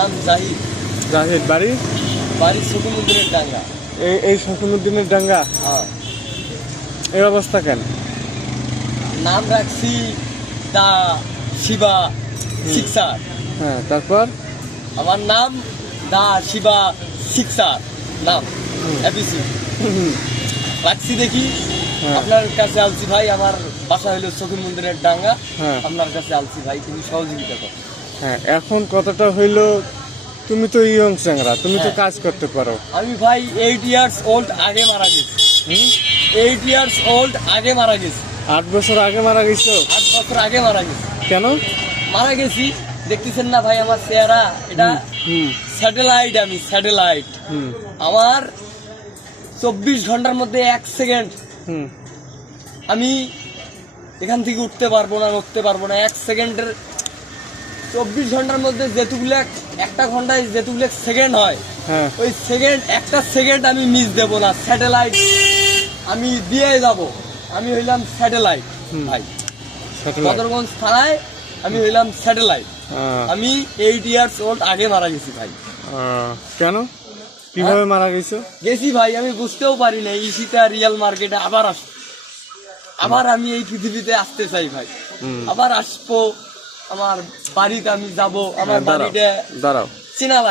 নাম জাহিদ। জাহিদ, বাড়ি? বাড়ি শকুনউদ্দিনের ডাঙ্গা। এই শকুনউদ্দিনের ডাঙ্গা। হ্যাঁ। এই অবস্থা কেন? নাম রাখছি দা শিবা সিক্সার। হ্যাঁ, তারপর? আমার নাম দা শিবা সিক্সার নাম এবিসি রাখছি দেখি। হ্যাঁ। আপনার কাছে আলছি ভাই, আমার বাসা হইল শকুন মন্দিরের ডাঙ্গা। হ্যাঁ। আপনার কাছে আলছি ভাই, তুমি সহযোগিতা করো। হ্যাঁ, এখন কথাটা হইলো, তুমি তো ইয়ং চ্যাংরা, তুমি তো হ্যাঁ। কাজ করতে পারো। আমি ভাই 8 ইয়ার্স ওল্ড আগে মারা গেছি। 8 ইয়ার্স ওল্ড আগে মারা গেছি। 8 বছর আগে মারা গেছো? 8 বছর আগে মারা গেছি। কেন? মারা গেছি, দেখতেছেন না ভাই আমার চেহারা, এটা হুম। স্যাটেলাইট। আমি স্যাটেলাইট। হুম। আমার 24 ঘন্টার মধ্যে 1 সেকেন্ড হুম। আমি এখান থেকে উঠতে পারবো না, উঠতে পারবো না। 1 সেকেন্ডের 24 ঘন্টার মধ্যে যেটুকুলো একটা ঘন্টায় যেটুকুলো সেকেন্ড হয়, হ্যাঁ। ওই সেকেন্ড একটা সেকেন্ড আমি মিস দেবো না। স্যাটেলাইট আমি দিয়ে যাব। আমি হইলাম স্যাটেলাইট ভাই। Satellite। বদরগঞ্জ থানায় আমি হইলাম স্যাটেলাইট। আমি 8 ইয়ার্স ওল্ড আগে মারা গেছি ভাই। কেন? কিভাবে মারা গেছো? গেছি ভাই, আমি বুঝতেও পারি না। ইসিতা রিয়েল মার্কেটে আবার আমি এই পৃথিবীতে আসতে চাই ভাই। আবার আসবো, আমার বাড়িতে আমি যাব। আমার বাড়িতে দাঁড়াও। চেনা